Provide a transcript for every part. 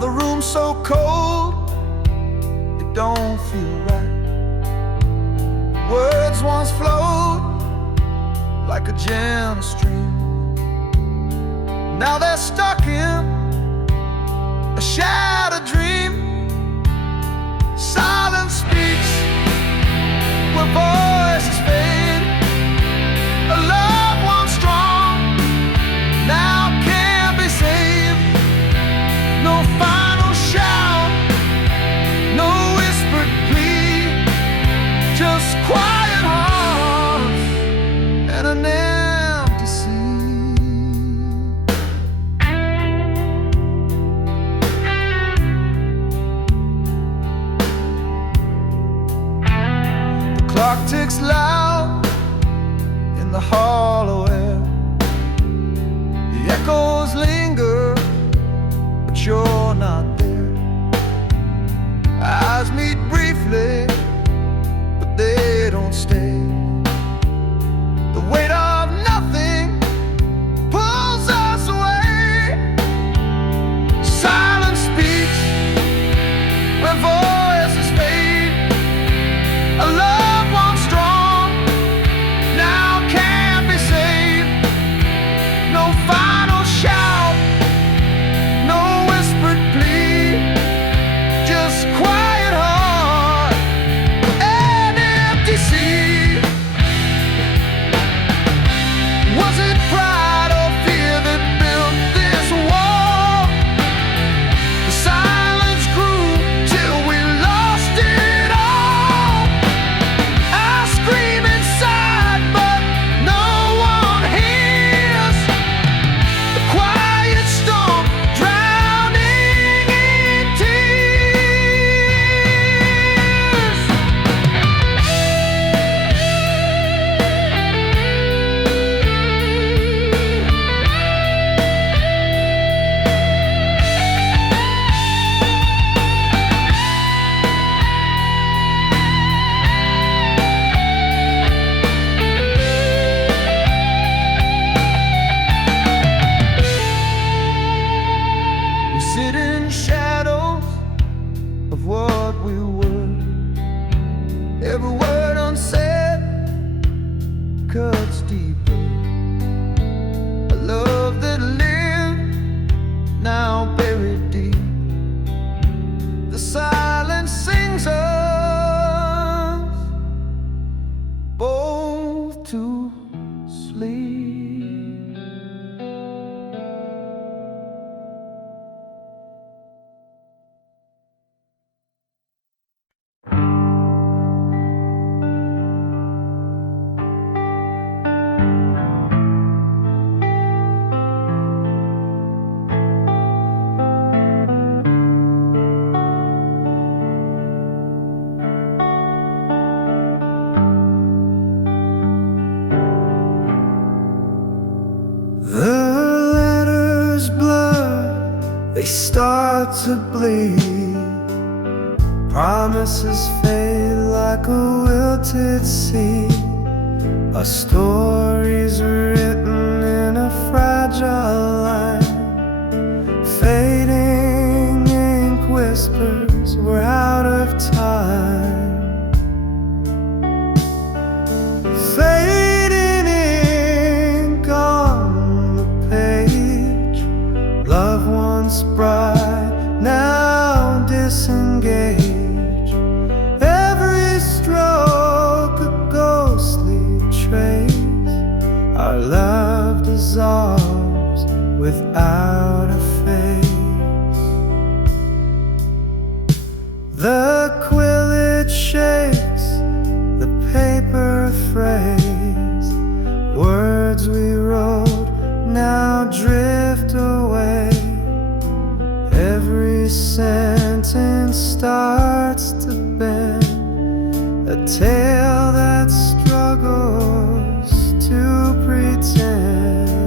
the room's so cold, it don't feel right. Words once flowed like a gentle stream. Now they're stuck in a shattered dream. Silence speaks where voices fade. A love once strong now can't be saved. No final shout, no whispered plea, just quiet hearts and an empty sea. The clock ticks loud in the hollow air. The echoes linger, but you're not there. Eyes meet briefly, but they don't stay. The weight of nothing pulls us away. Silence speaks where voices fade. A love once strong now can't be saved. No final shout, no whispered plea, just quiet heart and empty sea. Was it pride or fear that built this wall? The silence grew till we lost it all. I scream inside, but no one hears. The quiet storm drowning in tears. We sit in shadows of what we were. Every word unsaid cuts deeper. A love that lived, now buried deep. The silence sings us both to sleep. The letters blur, they start to bleed. Promises fade like a wilted seed. Our stories written in a fragile line. Fading ink whispers we're out of time. Fading ink on the page. Love once bright, now disengaged. Every stroke a ghostly trace. Our love dissolves without a face. The quill it shakes, the paper frays. Words we wrote now drift away. Every sentence starts to bend, a tale that struggles to pretend.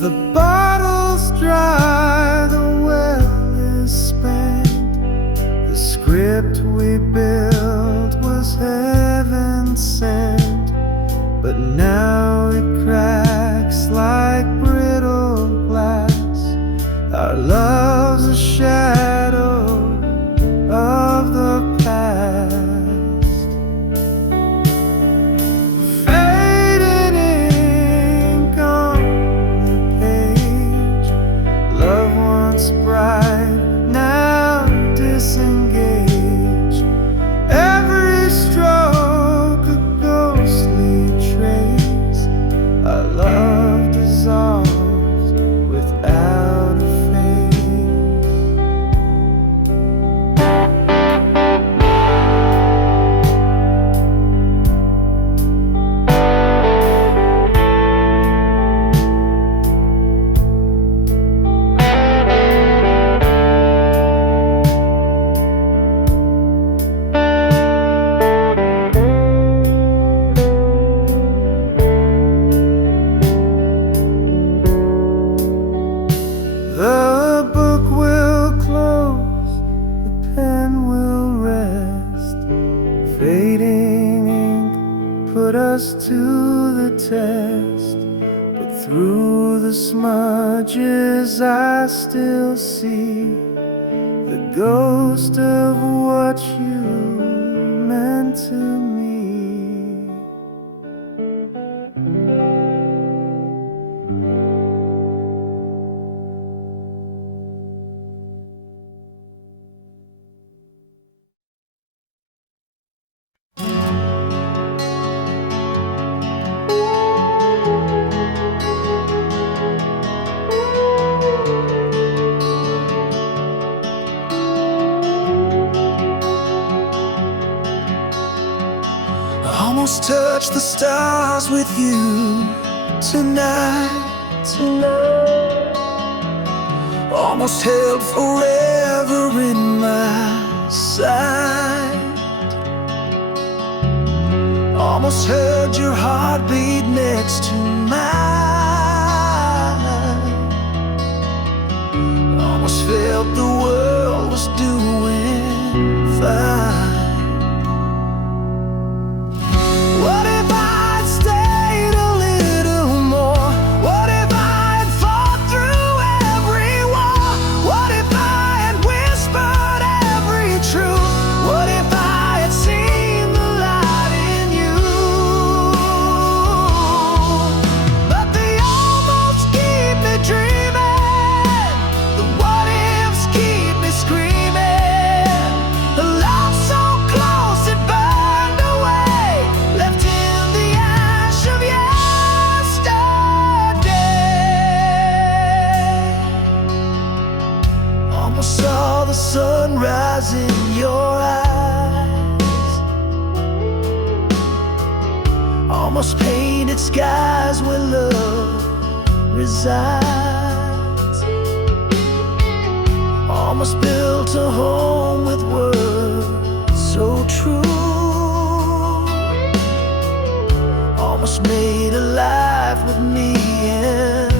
The bottle's dry, the well is spent. The script we built was heaven sent, but now it cracks like brittle glass. smudges I still see the ghost of what you meant to me. Almost touch the stars with you tonight. Almost held forever in my sight. Almost heard your heartbeat next to mine. Almost felt the world was doing fine. Saw the sunrise in your eyes. Almost painted skies where love resides. Almost built a home with words so true. Almost made a life with me and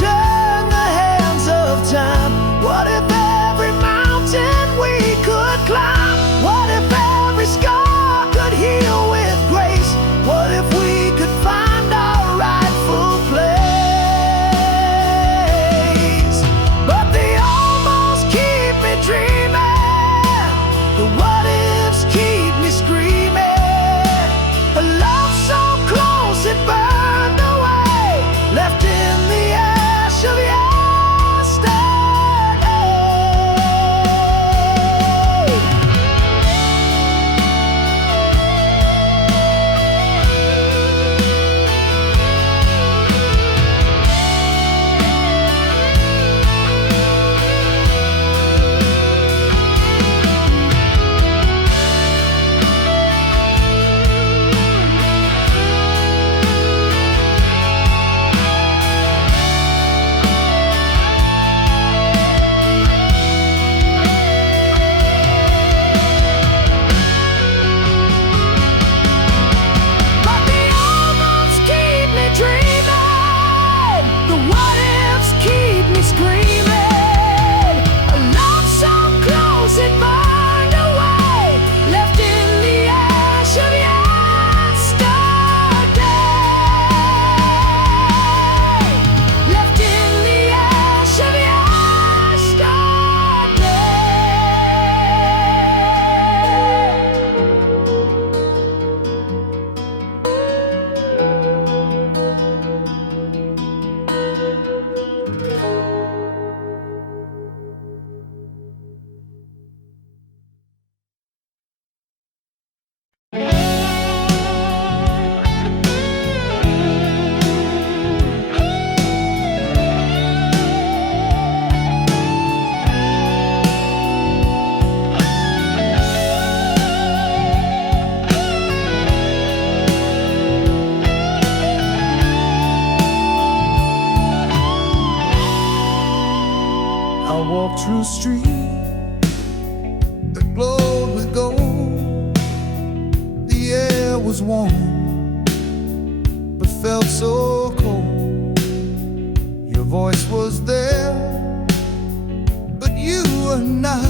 turn the hands of time. What if every mountain we could climb? What if every scar could heal with grace? What if we could find our rightful place? But they almost keep me dreaming. The what ifs keep me screaming. A love so close it burned away, left in the air of yesterday. walked through streets that glowed with gold. The air was warm, but felt so cold. Your voice was there, but you were not.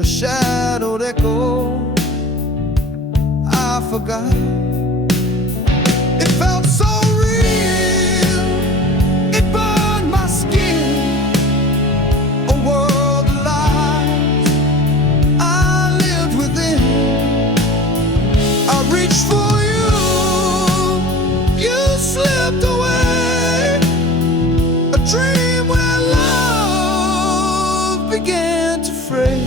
A shadowed echo, I forgot. It felt so real, it burned my skin. A world of lies I lived within. I reached for you, you slipped away. A dream where love began to fray.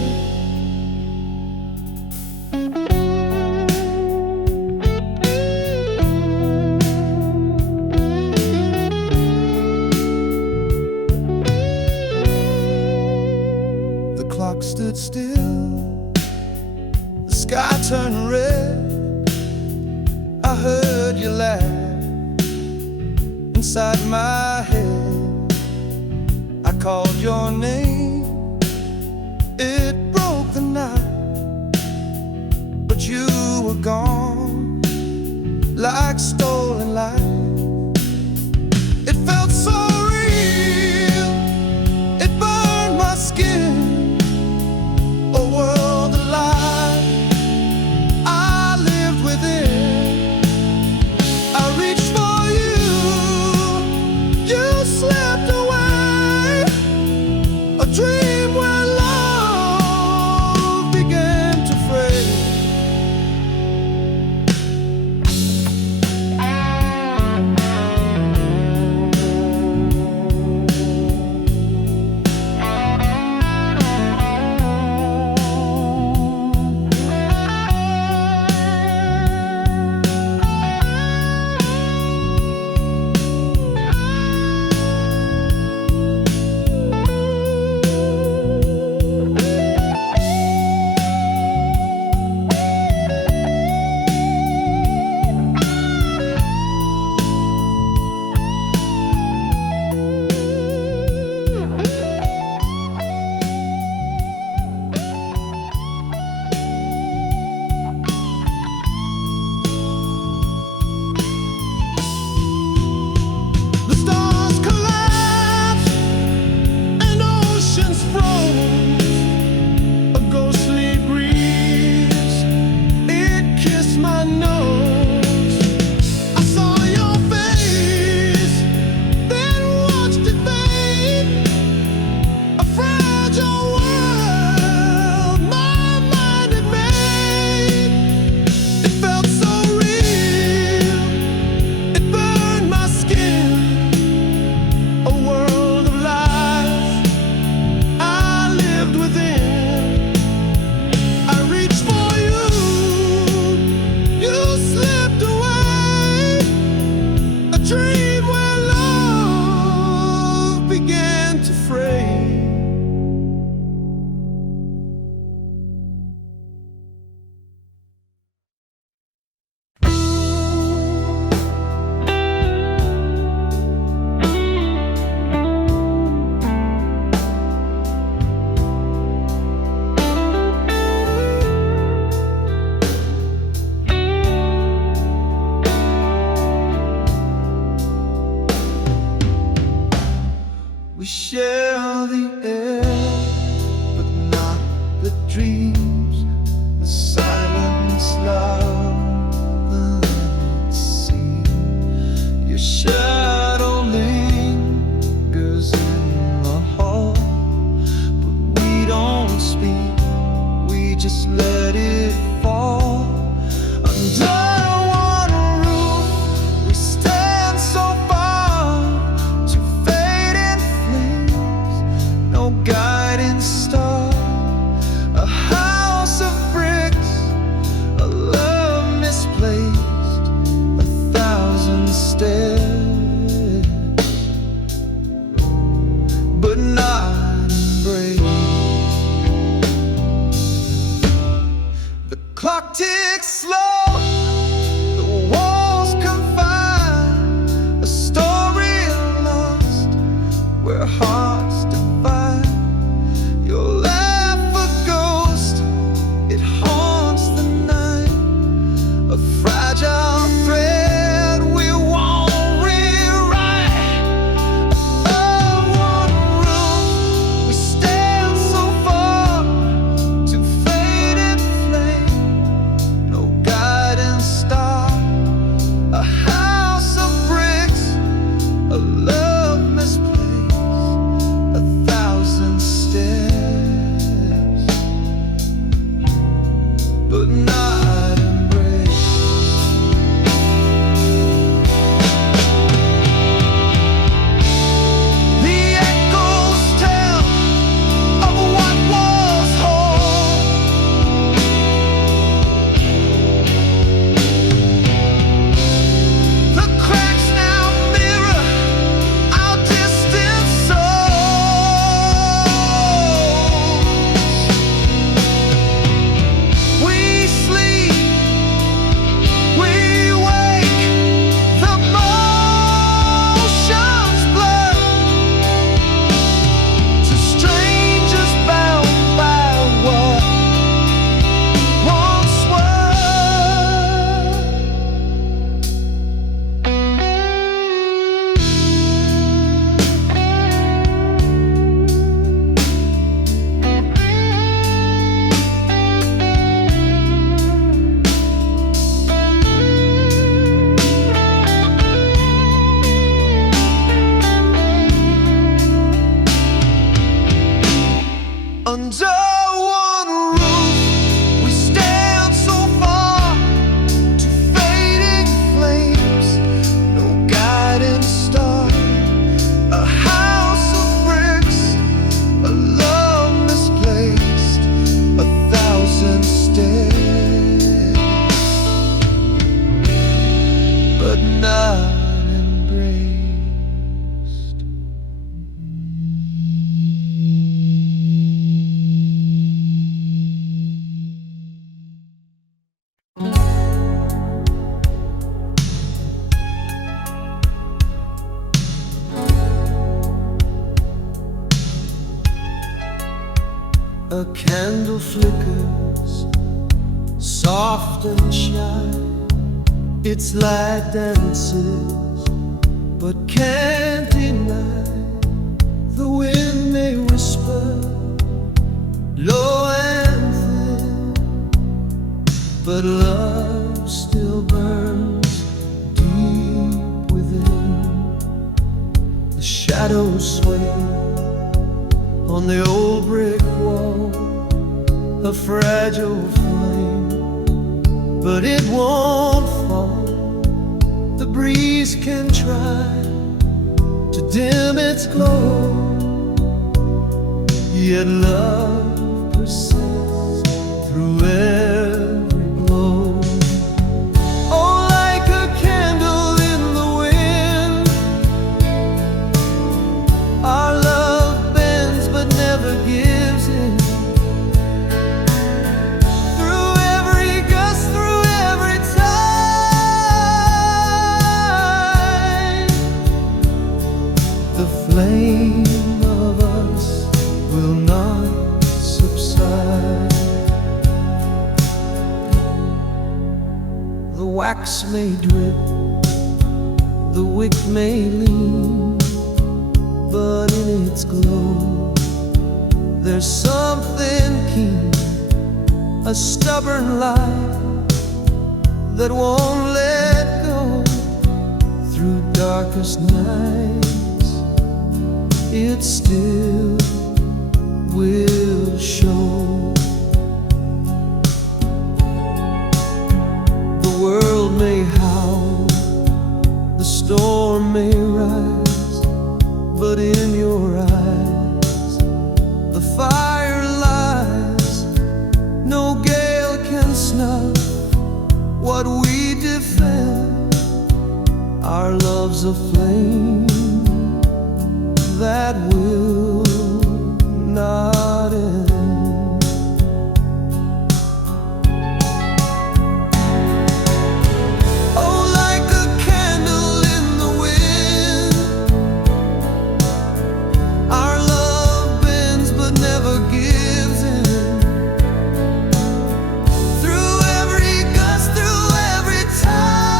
The clock stood still, the sky turned red. I heard you laugh inside my head. I called your name, it broke the night, but you were gone like stolen light. It felt so real, it burned my skin. A world of lies I lived within. I reached for you, you slipped away. A dream where love began to fray. We share the air, but not the dreams, the silence, love, the limits see. Your shadow lingers in the hall, but we don't speak, we just let it fall. Under one roof, we stand so far, two fading flames, no guiding star. A house of bricks, a love misplaced, 1,000 stairs, but not embraced. The clock ticks slow, the walls confine, a story lost where hearts divide. Your laugh a ghost, it haunts the night, a fragile thread we won't rewrite. Above one roof, we stand so far, two faded flames, no guidance A candle flickers, soft and shy. Its light dances, but can't deny. The wind may whisper, low and thin, but love still burns deep within. The shadows sway on the old brick wall, a fragile flame, but it won't fall. The breeze can try to dim its glow, yet love persists through every blow. Oh, like a candle in the wind, our love bends but never gives in. Through every gust, through every tide, the flame of us will not subside. The wax may drip, the wick may lean, but in its glow there's something keen, a stubborn light that won't let go. Through darkest nights it still will show. The world may howl, the storm may rise, but in your eyes the fire lies. No gale can snuff what we defend. Our love's a flame that will not end. Oh, like a candle in the wind, our love bends but never gives in. Through every gust, through every tide,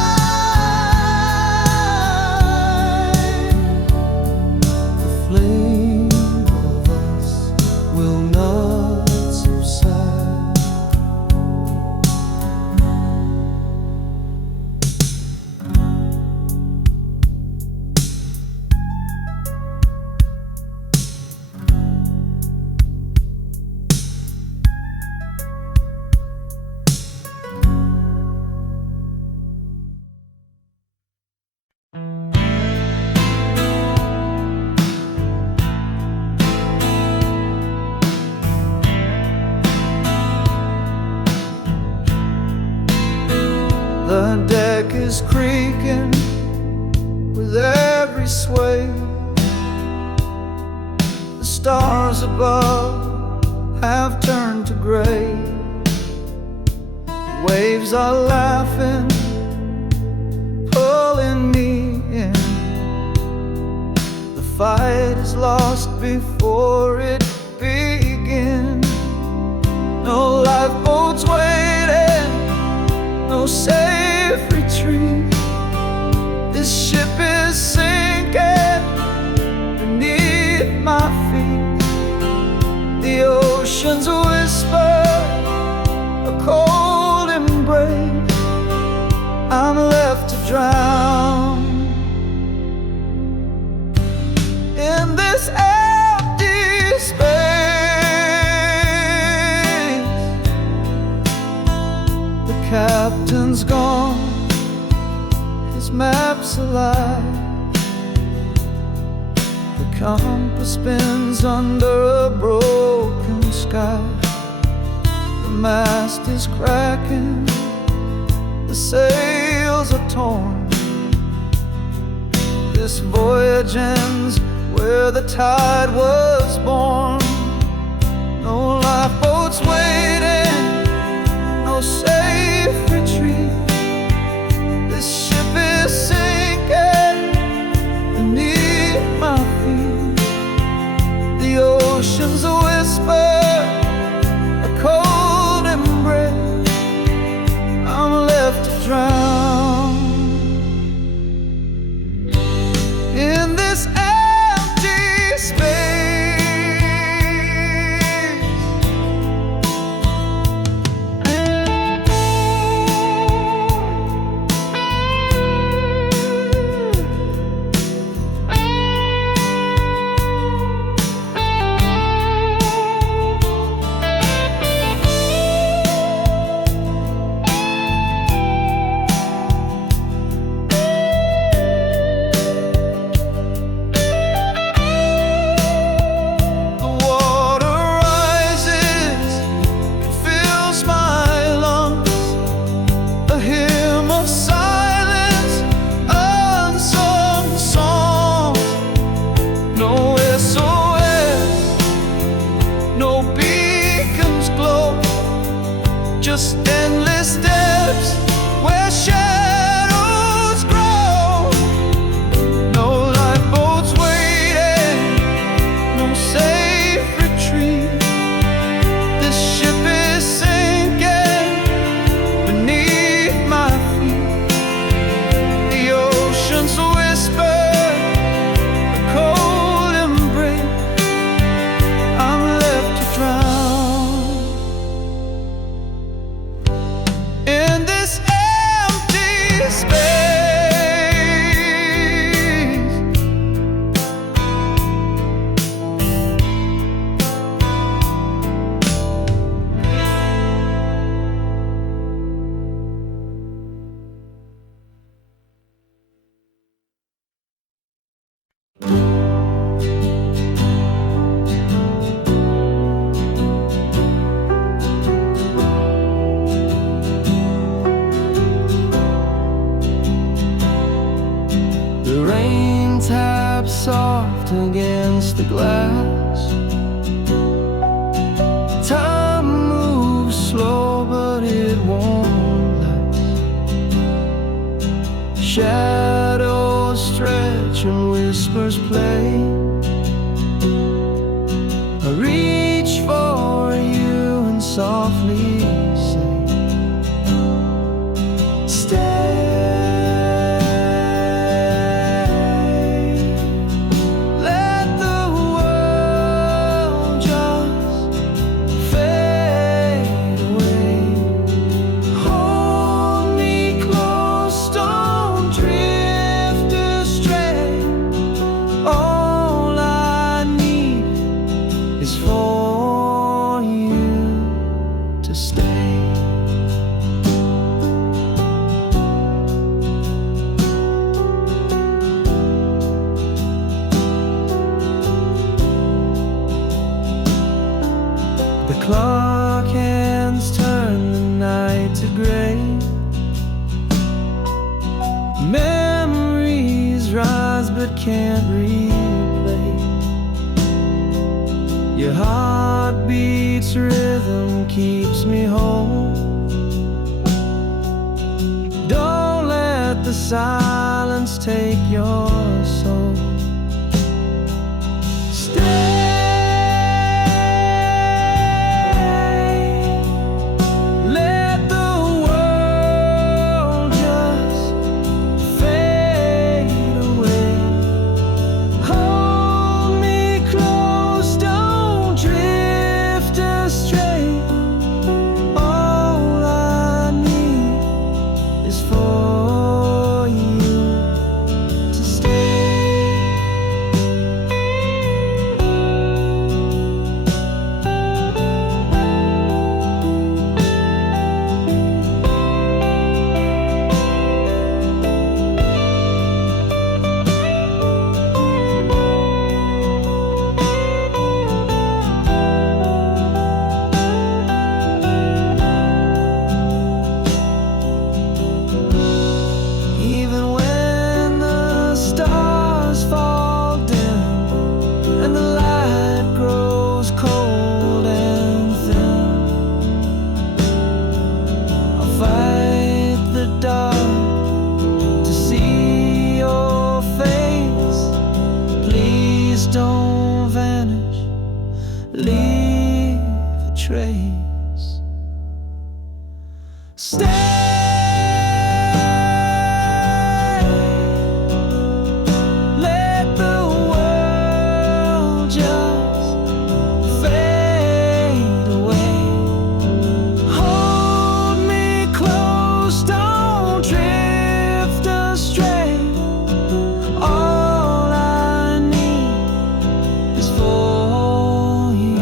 the flame of us will not subside. The deck is creaking with every sway. The stars above have turned to gray. Waves are laughing, pulling me in. The fight is lost before it begins. No lifeboats waiting, no safe retreat. This ship is sinking beneath my feet. The oceans whisper a cold embrace. I'm left to drown in this empty space. The captain's gone, his map's alive. The compass spins under a broken sky. The mast is cracking, the sails are torn. This voyage ends where the tide was born. No lifeboats waiting, no safe retreat. This ship is sinking beneath my feet. The oceans whisper soft against the glass. Time moves slow, but it won't last. Shadows stretch and whispers play. I reach for you and softly say, stay. Let the world just fade away. Hold me close, don't drift astray. All I need is for you to stay. The clock hands turn the night to gray. Memories rise but can't replay. Your heartbeat's rhythm keeps me whole. Don't let the silence take your soul. Let the world just fade away. Hold me close, don't drift astray. All I need is for you to stay. Even when the stars fall dim and the light grows cold and thin, I'll fight the dark to see your face. Please don't vanish, leave a trace. Stay. Let the world just fade away. Hold me close, don't drift astray. All I need is for you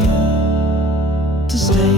to stay.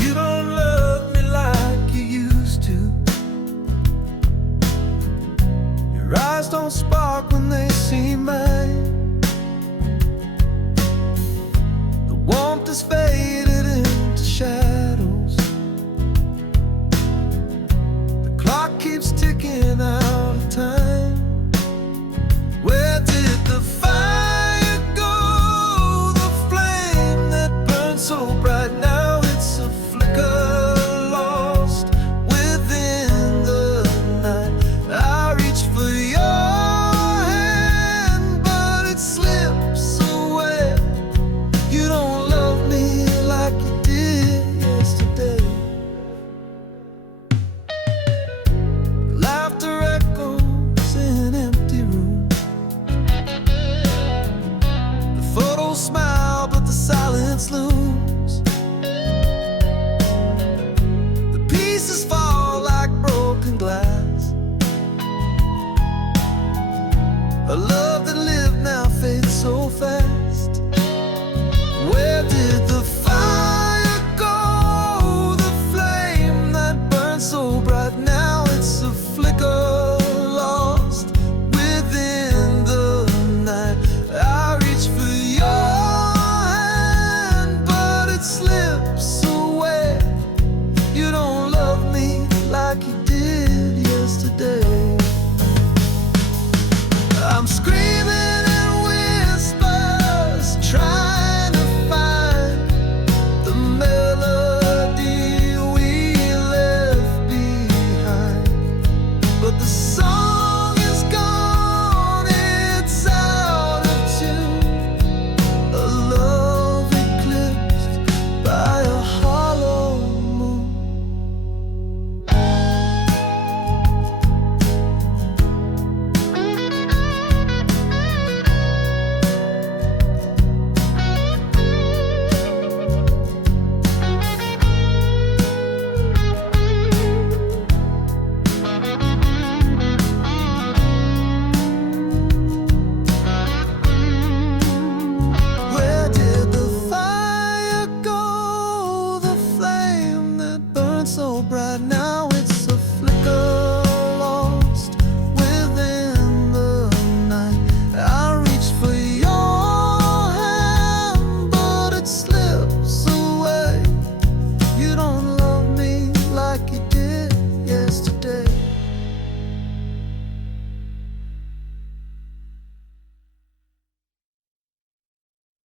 You don't love me like you used to. Your eyes don't spark when they see mine. The warmth has faded into shadows. The clock keeps ticking out of time. Where did the fire go? The flame that burned so bright, now it's a flicker lost within the night. I reach for your hand, but it slips away. You don't love me A love that lived now fades so fast.